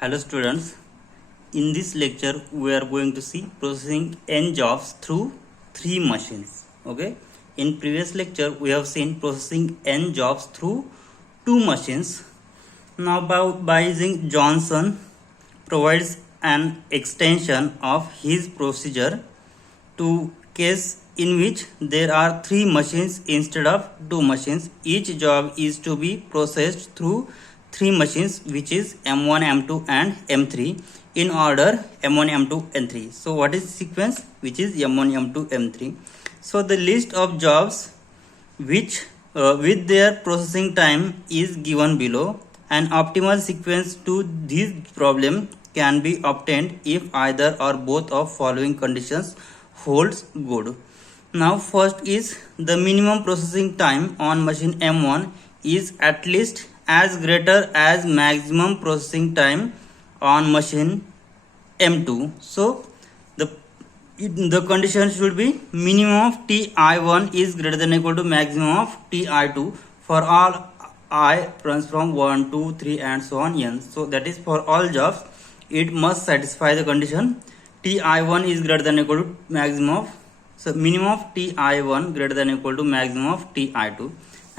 Hello students, in this lecture we are going to see processing n jobs through 3 machines. Okay, in previous lecture we have seen processing n jobs through 2 machines. Now by using Johnson provides an extension of his procedure to case in which there are 3 machines instead of 2 machines. Each job is to be processed through 3 machines, which is M1, M2 and M3 in order M1, M2, M3. So what is the sequence? Which is M1, M2, M3. So the list of jobs which with their processing time is given below. An optimal sequence to this problem can be obtained if either or both of following conditions holds good. Now first is the minimum processing time on machine M1 is at least as greater as maximum processing time on machine M2. So the condition should be minimum of Ti1 is greater than or equal to maximum of Ti2 for all I runs from 1, 2, 3 and so on n. So that is for all jobs it must satisfy the condition Ti1 is greater than or equal to maximum of, so minimum of Ti1 greater than or equal to maximum of Ti2.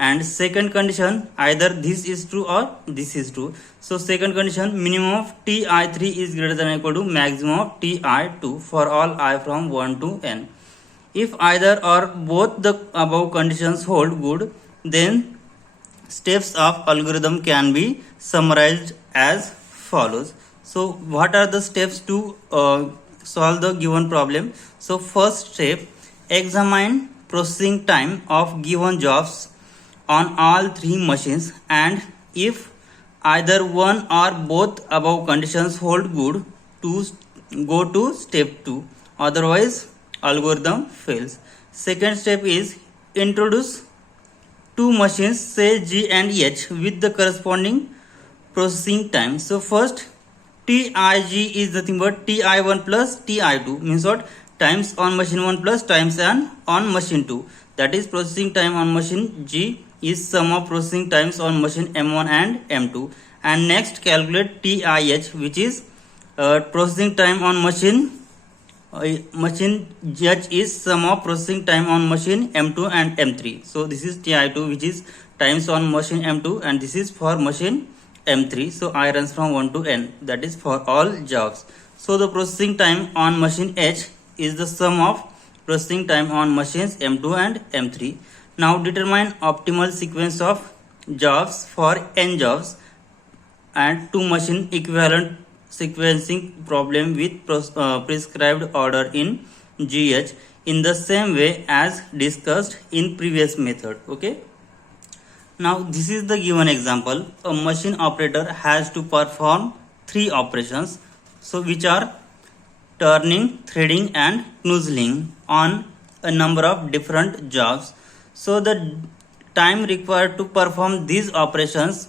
And second condition, either this is true or this is true. So second condition, minimum of Ti3 is greater than or equal to maximum of Ti2 for all I from 1 to n. If either or both the above conditions hold good, then steps of algorithm can be summarized as follows. So what are the steps to solve the given problem? So first step, examine processing time of given jobs on all 3 machines, and if either one or both above conditions hold good, to go to step 2, otherwise algorithm fails. Second step is introduce 2 machines, say G and H, with the corresponding processing time. So first TIG is nothing but TI1 plus TI2, means what? Times on machine 1 plus times on machine 2. That is processing time on machine G is sum of processing times on machine M1 and M2. And next calculate TIH, which is processing time on machine H is sum of processing time on machine M2 and M3. So this is TI2, which is times on machine M2, and this is for machine M3. So I runs from 1 to n, that is for all jobs. So the processing time on machine H is the sum of processing time on machines M2 and M3. Now determine optimal sequence of jobs for n jobs and 2 machine equivalent sequencing problem with prescribed order in GH in the same way as discussed in previous method. Okay. Now this is the given example. A machine operator has to perform 3 operations, so which are turning, threading and nozzling on a number of different jobs. So the time required to perform these operations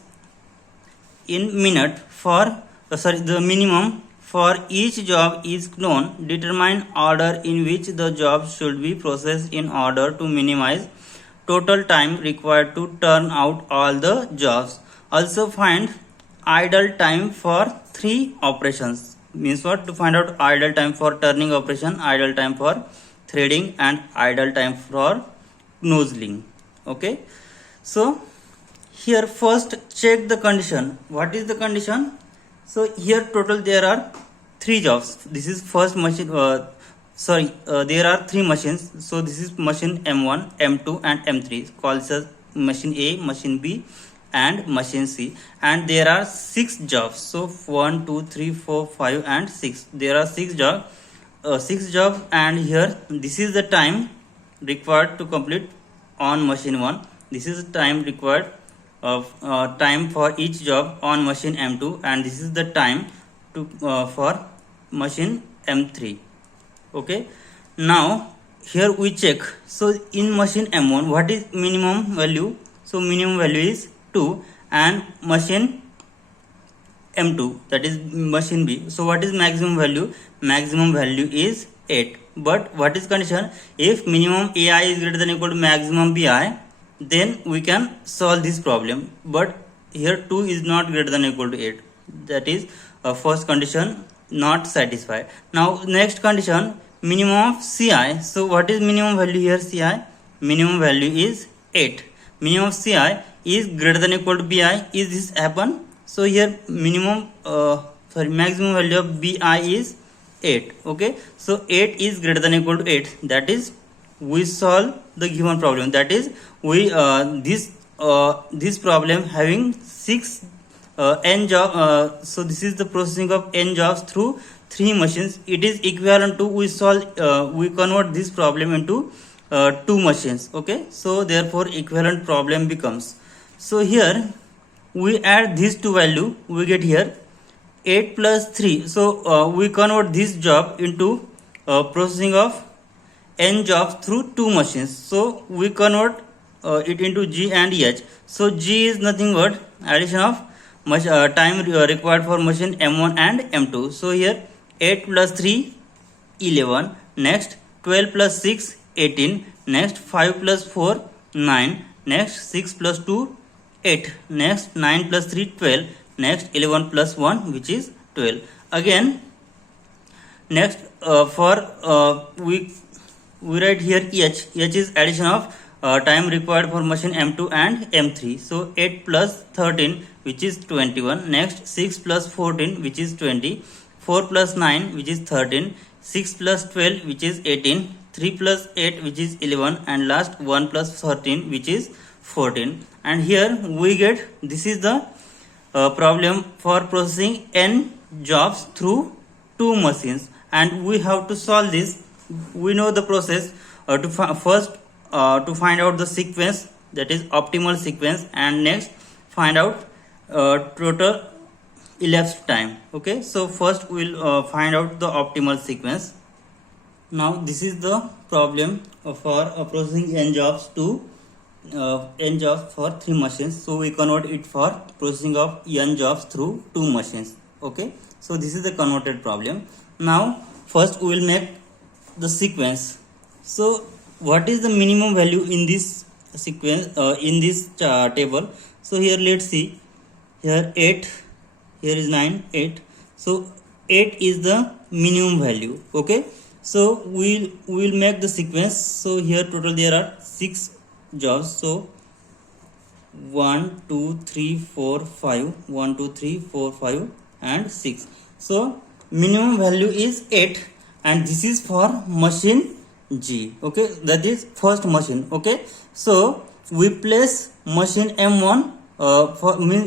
in minute for the minimum for each job is known. Determine order in which the job should be processed in order to minimize total time required to turn out all the jobs. Also find idle time for 3 operations. Means what? To find out idle time for turning operation, idle time for threading and idle time for nozzling. Okay, so here first check the condition. What is the condition? So here total there are 3 jobs. This is first machine, there are 3 machines. So this is machine M1, M2 and M3, called as machine A, machine B and machine C, and there are 6 jobs. So 1, 2, 3, 4, 5 and 6. There are 6 jobs, and here this is the time required to complete on machine 1. This is the time required of time for each job on machine M2, and this is the time to for machine M3. Okay, now here we check. So in machine M1, what is minimum value? So minimum value is 2, and machine M2, that is machine B. So what is maximum value? Maximum value is 8. But what is condition? If minimum AI is greater than or equal to maximum BI, then we can solve this problem. But here 2 is not greater than or equal to 8. That is first condition not satisfied. Now next condition, minimum of Ci. So what is minimum value here? Ci minimum value is 8. Minimum of Ci is greater than or equal to Bi. Is this happen? So here maximum value of Bi is 8. Okay, so 8 is greater than or equal to 8. That is, we solve the given problem. That is, we this problem having 6 n job. So this is the processing of n jobs through 3 machines. It is equivalent to we convert this problem into 2 machines. Okay, so therefore equivalent problem becomes. So here we add these two value, we get here 8 plus 3. So we convert this job into processing of n jobs through 2 machines. So we convert it into G and H. So G is nothing but addition of time required for machine M1 and M2. So here 8 plus 3 11, next 12 plus 6 18, next 5 plus 4 9, next 6 plus 2 8, next 9 plus 3 12, next 11 plus 1 which is 12. Again next we write here H is addition of time required for machine M2 and M3. So 8 plus 13 which is 21, next 6 plus 14 which is 20, 4 plus 9 which is 13, 6 plus 12 which is 18, 3 plus 8 which is 11, and last 1 plus 13 which is 14. And here we get, this is the problem for processing n jobs through 2 machines, and we have to solve this. We know the process to find out the sequence, that is optimal sequence, and next find out total elapsed time. Okay, so first we'll find out the optimal sequence. Now this is the problem for processing n jobs to n jobs for 3 machines. So we convert it for processing of n jobs through 2 machines. Okay, so this is the converted problem. Now first we will make the sequence. So what is the minimum value in this sequence, in this table? So here let's see, here 8, here is 9, 8. So 8 is the minimum value. Okay, so we will make the sequence. So here total there are 6 jobs. So 1 2 3 4 5, 1 2 3 4 5 and 6. So minimum value is 8, and this is for machine G. Okay, that is first machine. Okay, so we place machine M1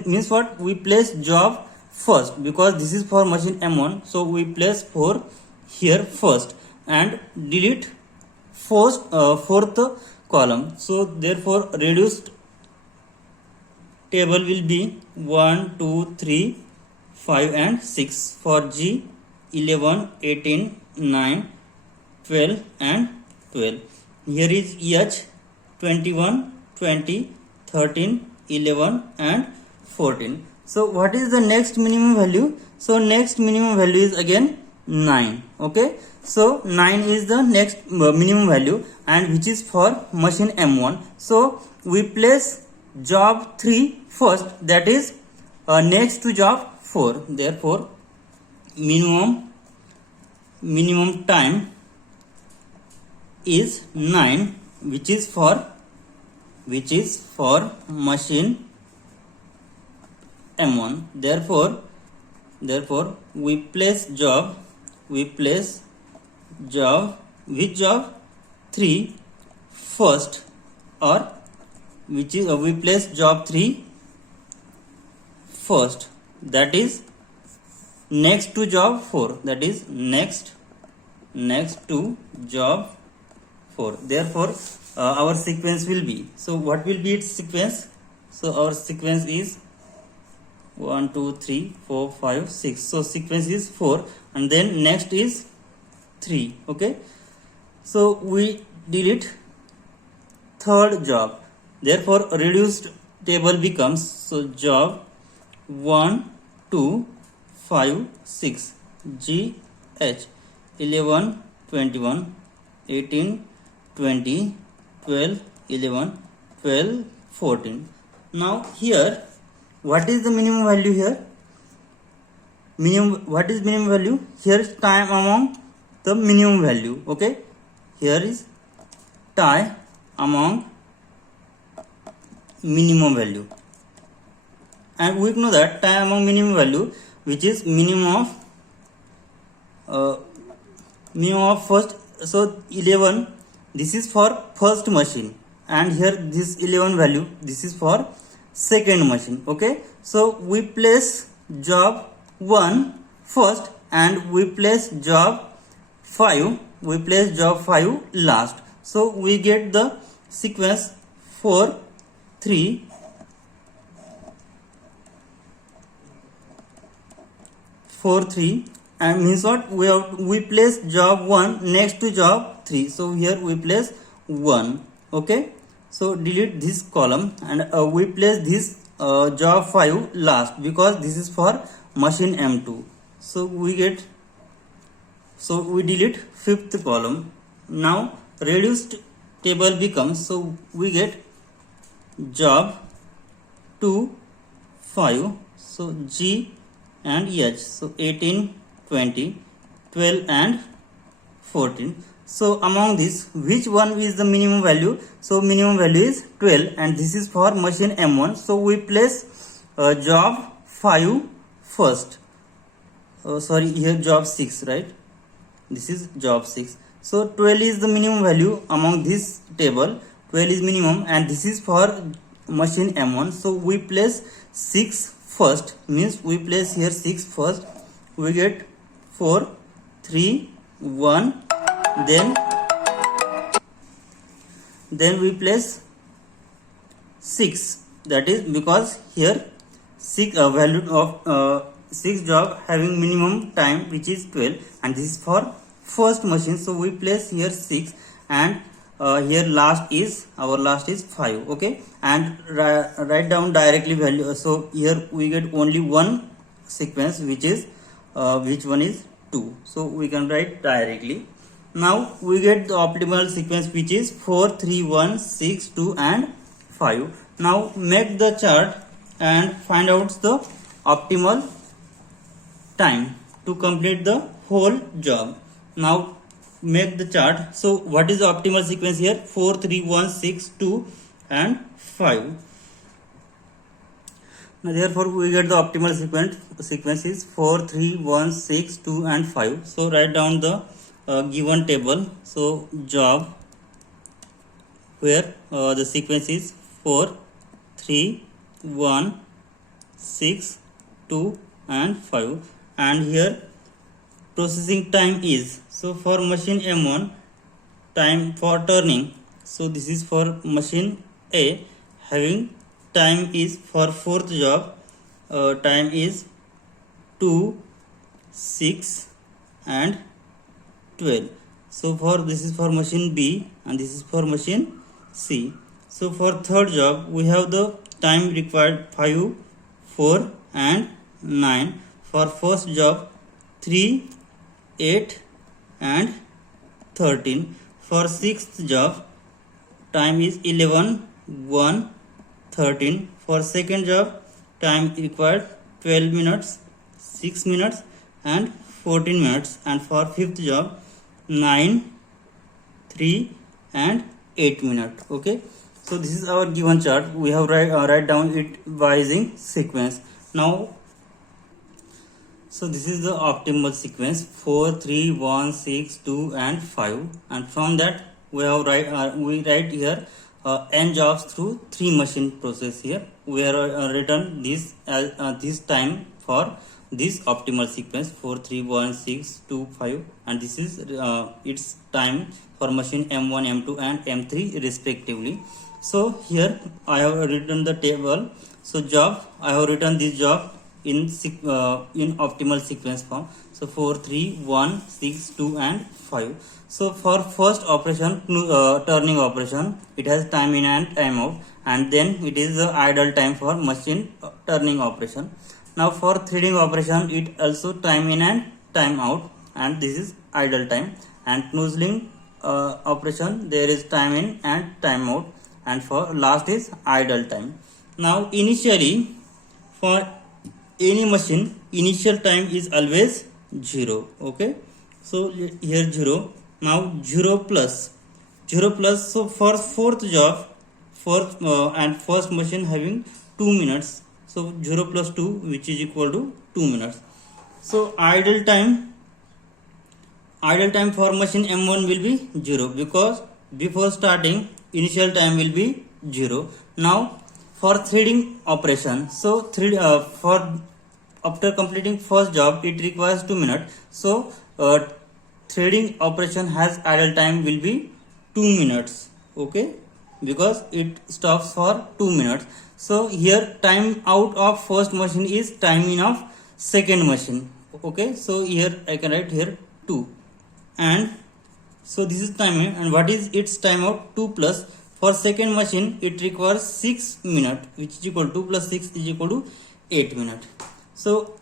means what, we place job first, because this is for machine M1. So we place 4 here first and delete fourth column. So therefore reduced table will be 1 2 3 5 and 6 for G, 11 18 9 12 and 12. Here is H, 21 20 13 11 and 14. So what is the next minimum value? So next minimum value is again 9. Okay, so 9 is the next minimum value, and which is for machine M1. So we place job 3 first, that is next to job 4. Therefore minimum time is 9, which is for machine M1. Therefore we place job with job 3 first, or which is we place job 3 first, that is next to job 4, that is next to job 4. Therefore our sequence will be, so what will be its sequence? So our sequence is 1 2 3 4 5 6. So sequence is 4, and then next is 3. Okay, so we delete third job. Therefore reduced table becomes, so job 1 2 5 6 G H, 11 21 18 20 12 11 12 14. Now here what is the minimum value here? minimum. What is minimum value? Here is time among the minimum value. Okay, here is time among minimum value, and we know that time among minimum value, which is minimum of first. So 11, this is for first machine, and here this 11 value, this is for second machine. Okay, so we place job 1 first and we place job 5 last. So we get the sequence 4 3 4 3, and means what, we place job 1 next to job 3. So here we place 1. Okay, so delete this column, and we place this job 5 last because this is for machine M2. So we delete fifth column. Now reduced table becomes, so we get job 2 5, so G and H, so 18 20 12 and 14. So among this, which one is the minimum value? So minimum value is 12, and this is for machine M1. So we place job 5 first. Sorry, here job 6, right? This is job 6. So 12 is the minimum value among this table. 12 is minimum, and this is for machine M1. So we place 6 first, means we place here 6 first. We get 4 3 1, then we place 6. That is because here 6 value of 6 job having minimum time, which is 12, and this is for first machine. So we place here 6, and here last is 5. Okay, and write down directly value. So here we get only one sequence, which is which one is 2. So we can write directly. Now we get the optimal sequence, which is 4 3 1 6 2 and 5. Now make the chart and find out the optimal time to complete the whole job. Now make the chart. So what is the optimal sequence here? 4 3 1 6 2 and 5. Now therefore we get the optimal sequence is 4 3 1 6 2 and 5. So write down the given table. So job, where the sequence is 4 3 1 6 2 and 5, and here processing time is, so for machine M1, time for turning, so this is for machine A, having time is for fourth job, time is 2 6 and 12. So for this is for machine B, and this is for machine C. So for third job we have the time required 5 4 and 9. For first job 3 8 and 13. For sixth job time is 11 1 13. For second job time required 12 minutes 6 minutes and 14 minutes, and for fifth job 9 3 and 8 minutes. Okay, so this is our given chart. We have write down it by using sequence. Now so this is the optimal sequence 4 3 1 6 2 and 5, and from that we have write here n jobs through 3 machine process. Here we have written this time for this optimal sequence 4 3 1 6 2 5, and this is its time for machine M1 M2 and M3 respectively. So here I have written the table. So job, I have written this job in optimal sequence form. So 4 3 1 6 2 and 5. So for first operation, turning operation, it has time in and time out, and then it is the idle time for machine turning operation. Now for threading operation, it also time in and time out, and this is idle time. And nozzling operation, there is time in and time out, and for last is idle time. Now initially for any machine, initial time is always 0. Okay, so here 0. Now 0 plus 0 plus, so for fourth job, fourth and first machine having 2 minutes, so 0 plus 2 which is equal to 2 minutes. So idle time for machine M1 will be 0 because before starting initial time will be 0. Now for threading operation, so for after completing first job it requires 2 minutes, so threading operation has idle time will be 2 minutes. Okay, because it stops for 2 minutes. So here time out of first machine is time in of second machine. Okay, so here I can write here 2, and so this is time in, and what is its timeout? 2 plus, for second machine it requires 6 minutes, which is equal to 2 plus 6 is equal to 8 minutes. So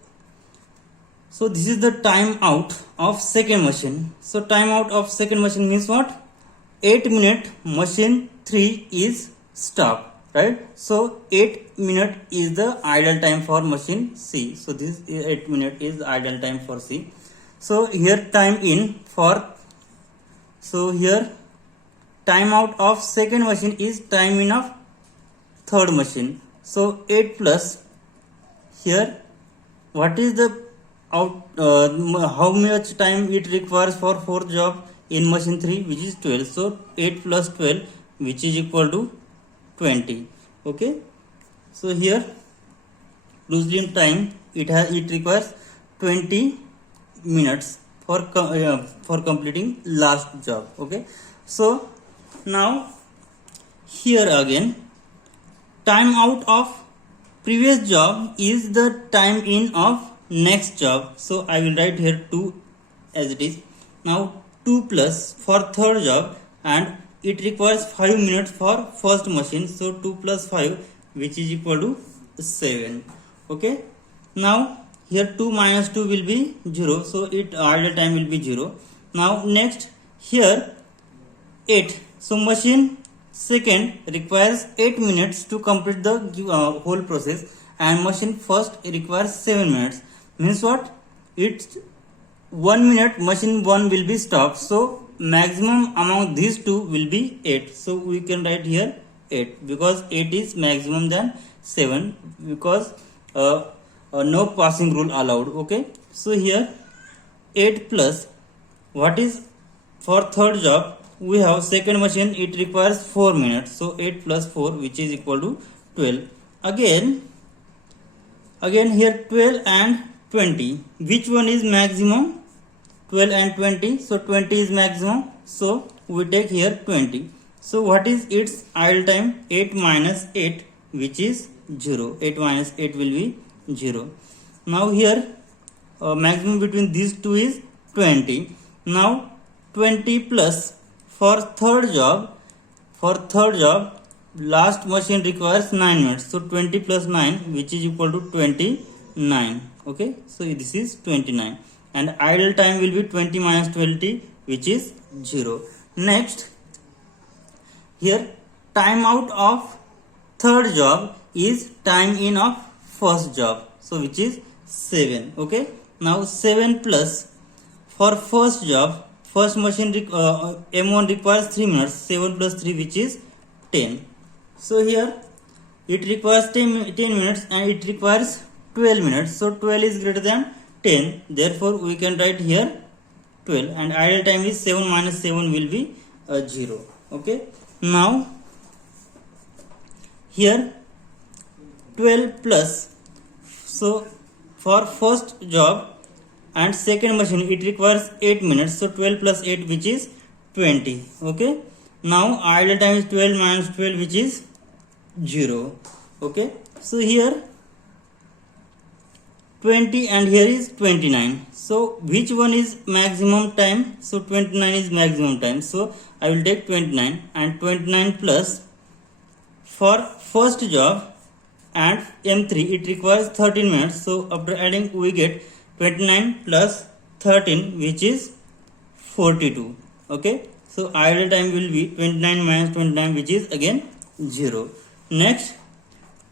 this is the time out of second machine. So time out of second machine means what? 8 minute machine 3 is stopped, right? So 8 minute is the idle time for machine C. So this 8 minute is the idle time for C. So here time in for, so here time out of second machine is time in of third machine. So 8 plus, here what is the out how much time it requires for fourth job in machine 3, which is 12. So 8 plus 12 which is equal to 20. Okay, so here loosely time it requires 20 minutes for completing last job. Okay, so now here again time out of previous job is the time in of next job. So I will write here 2 as it is. Now 2 plus for third job, and it requires 5 minutes for first machine. So 2 plus 5 which is equal to 7. Okay, now here 2 minus 2 will be 0, so it idle time will be 0. Now next here 8, so machine second requires 8 minutes to complete the whole process, and machine first requires 7 minutes. Means what? It's 1 minute machine 1 will be stopped, so maximum among these two will be 8. So we can write here 8 because 8 is maximum than 7, because no passing rule allowed. Okay, so here 8 plus, what is for third job we have second machine it requires 4 minutes, so 8 plus 4 which is equal to 12. Again here 12 and 20, which one is maximum? 12 and 20, so 20 is maximum, so we take here 20. So what is its idle time? 8 minus 8 which is 0. 8 minus 8 will be 0. Now here maximum between these two is 20. Now 20 plus for third job last machine requires 9 minutes, so 20 plus 9 which is equal to 29. Okay, so this is 29, and idle time will be 20 minus 20 which is 0. Next here time out of third job is time in of first job, so which is 7. Okay, now 7 plus for first job, first machine M1 requires 3 minutes, 7 plus 3 which is 10. So here it requires 10 minutes and it requires 12 minutes, so 12 is greater than 10, therefore we can write here 12, and idle time is 7 minus 7 will be 0. Okay, now here 12 plus, so for first job and second machine it requires 8 minutes, so 12 plus 8 which is 20. Okay, now idle time is 12 minus 12 which is 0. Okay, so here 20 and here is 29, so which one is maximum time? So 29 is maximum time, so I will take 29, and 29 plus for first job and M3 it requires 13 minutes, so after adding we get 29 plus 13 which is 42. Okay, so idle time will be 29 minus 29 which is again 0. Next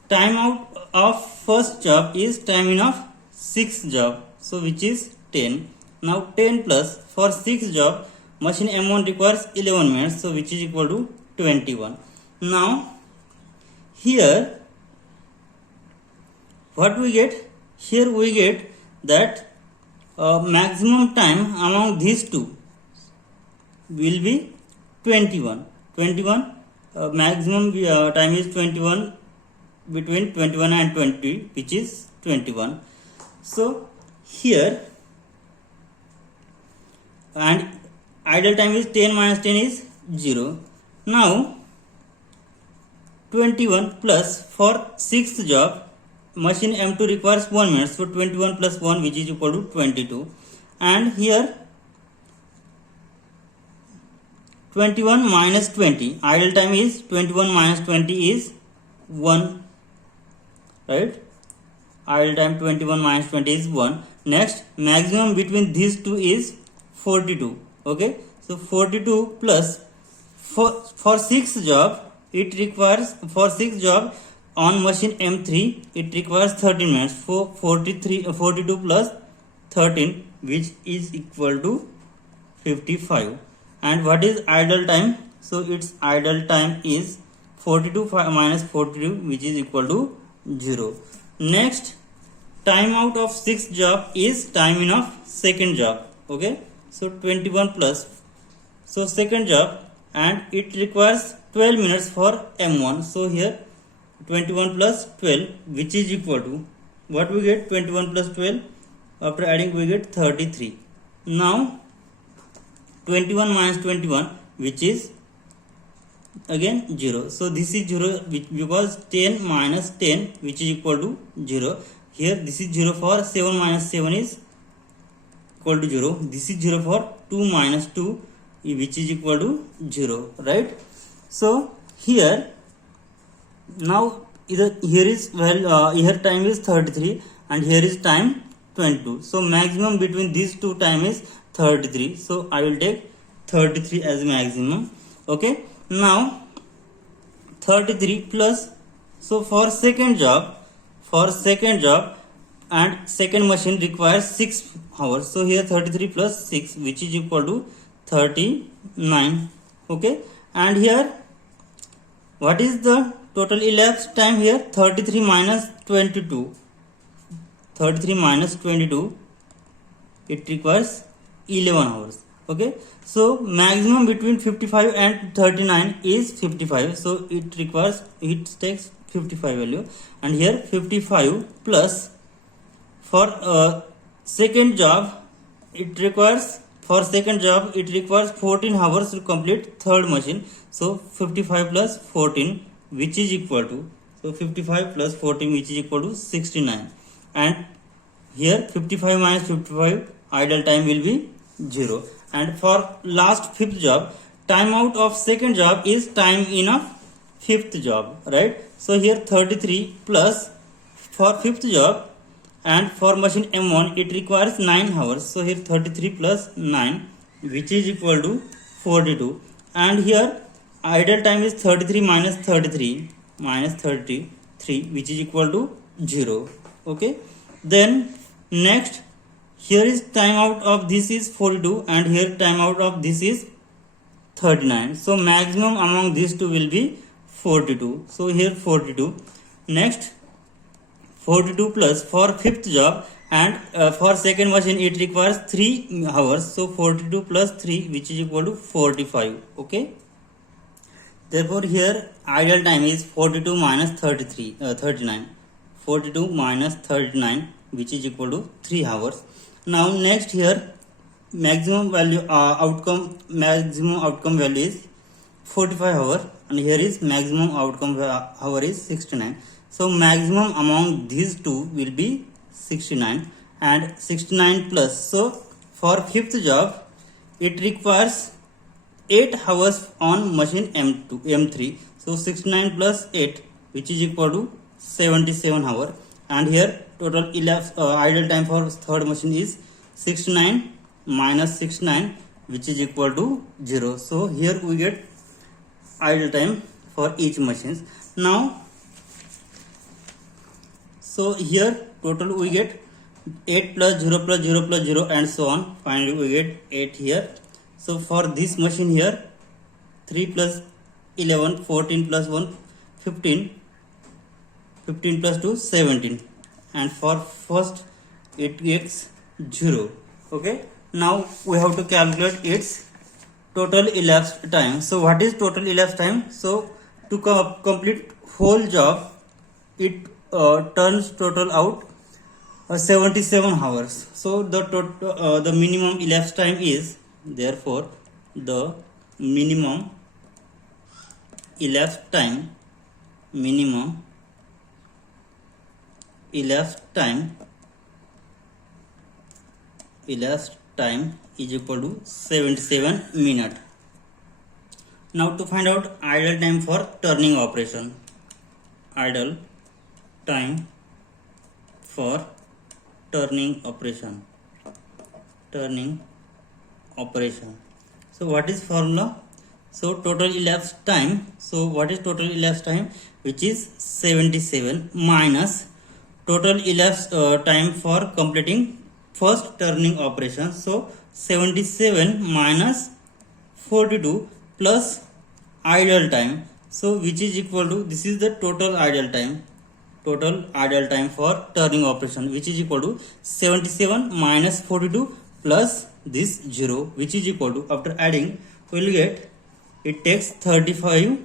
time out of first job is time in of 6th job, so which is 10. Now 10 plus for 6th job machine M1 requires 11 minutes, so which is equal to 21. Now here what we get? Here we get that maximum time among these two will be 21. Maximum time is 21, between 21 and 20, which is 21. So here, and idle time is 10 minus 10 is 0. Now 21 plus for 6th job machine M2 requires 1 minute, so 21 plus 1 which is equal to 22. And here 21 minus 20, idle time is 21 minus 20 is 1, right? Idle time 21 minus 20 is 1. Next, maximum between these two is 42. Okay, so 42 plus for 6th job it requires, for 6th job on machine M3 it requires 13 minutes. For 42 plus 13 which is equal to 55. And what is idle time? So its idle time is 42 minus 42 which is equal to 0. Next, time out of 6th job is time in of 2nd job. Okay, so 21 plus, so 2nd job, and it requires 12 minutes for M1. So here 21 plus 12 which is equal to, what we get? 21 plus 12, after adding we get 33. Now 21 minus 21 which is again 0. So this is 0 because 10 minus 10 which is equal to 0. Here this is 0 for 7 minus 7 is equal to 0. This is 0 for 2 minus 2 which is equal to 0, right? So here now here is, well, here time is 33 and here is time 22. So maximum between these two time is 33. So I will take 33 as maximum. Okay, now 33 plus, so for 2nd job, and 2nd machine requires 6 hours. So here 33 plus 6 which is equal to 39. Okay, and here what is the total elapsed time here? 33 minus 22. 33 minus 22, it requires 11 hours. Okay, so maximum between 55 and 39 is 55. So it takes 55 value, and here 55 plus for 2nd job it requires, for 2nd job it requires 14 hours to complete 3rd machine. So 55 plus 14 which is equal to, so 55 plus 14 which is equal to 69. And here 55 minus 55, idle time will be 0. And for last 5th job, time out of 2nd job is time in of 5th job, right? So here 33 plus for 5th job, and for machine M1 it requires 9 hours. So here 33 plus 9 which is equal to 42. And here idle time is 33 minus 33 which is equal to 0. Okay, then next, here is time out of this is 42 and here time out of this is 39. So maximum among these two will be 42. So here 42. Next, 42 plus for 5th job, and for 2nd machine it requires 3 hours. So 42 plus 3 which is equal to 45. Okay, therefore here idle time is 42 minus 39. 42 minus 39 which is equal to 3 hours. Now next, here maximum value outcome value is 45 hour, and here is maximum outcome hour is 69. So maximum among these two will be 69, and 69 plus, so for 5th job it requires 8 hours on machine M3. So 69 plus 8 which is equal to 77 hour. And here total idle time for 3rd machine is 69 minus 69 which is equal to 0. So here we get idle time for each machine. Now So here total we get 8 plus 0 plus 0 plus 0 and so on. Finally we get 8 here. So for this machine here 3 plus 11, 14 plus 1, 15, 15 plus 2, 17, and for first it gets 0. Okay, now we have to calculate its total elapsed time. So what is total elapsed time? So to complete whole job, it turns total out 77 hours. So the minimum elapsed time is, therefore the minimum elapsed time is equal to 77 minutes. Now to find out idle time for turning operation. Idle time for turning operation. So what is formula? So total elapsed time. So what is total elapsed time? Which is 77 minus total elapsed time for completing first turning operation. So 77 minus 42 plus idle time. So which is equal to, this is the total idle time for turning operation, which is equal to 77 minus 42 plus this 0, which is equal to, after adding we will get, it takes 35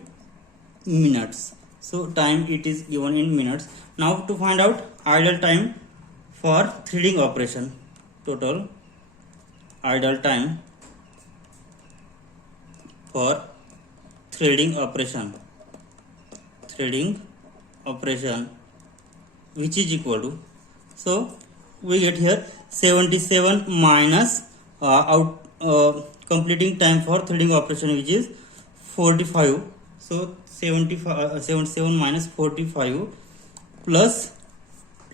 minutes. So time it is given in minutes. Now to find out idle time for threading operation. Total idle time for threading operation, which is equal to, so we get here 77 minus completing time for threading operation, which is 45. So 77 minus 45 plus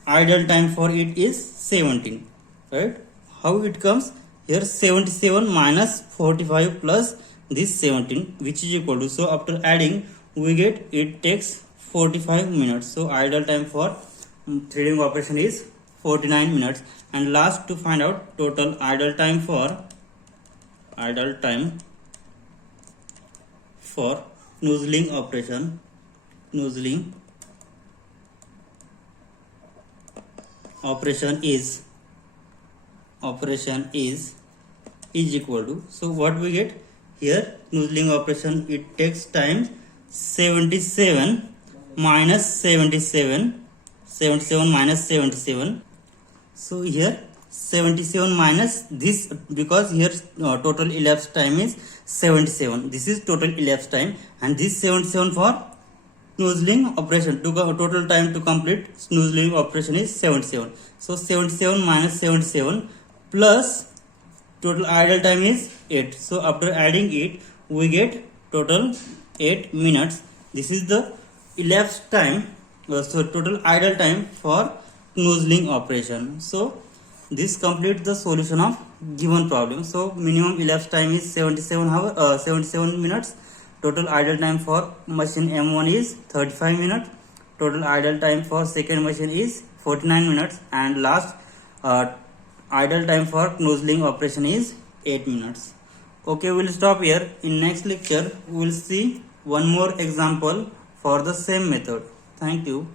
idle time for it is 17, right? How it comes? Here 77 minus 45 plus this 17, which is equal to, so after adding we get, it takes 45 minutes. So idle time for threading operation is 49 minutes. And last, to find out total idle time for nozzling operation. Operation is equal to, so what we get here, nozzling operation, it takes time 77 minus 77. So here 77 minus this, because here total elapsed time is 77. This is total elapsed time, and this 77 for nozzling operation. Total time to complete nozzling operation is 77. So 77 minus 77 plus total idle time is 8. So after adding it, we get total 8 minutes. This is the elapsed time, so total idle time for nozzling operation. So this completes the solution of given problem. So minimum elapsed time is 77 minutes. Total idle time for machine M1 is 35 minutes. Total idle time for second machine is 49 minutes. And last idle time for nozzling operation is 8 minutes. Okay, we'll stop here. In next lecture, we'll see one more example for the same method. Thank you.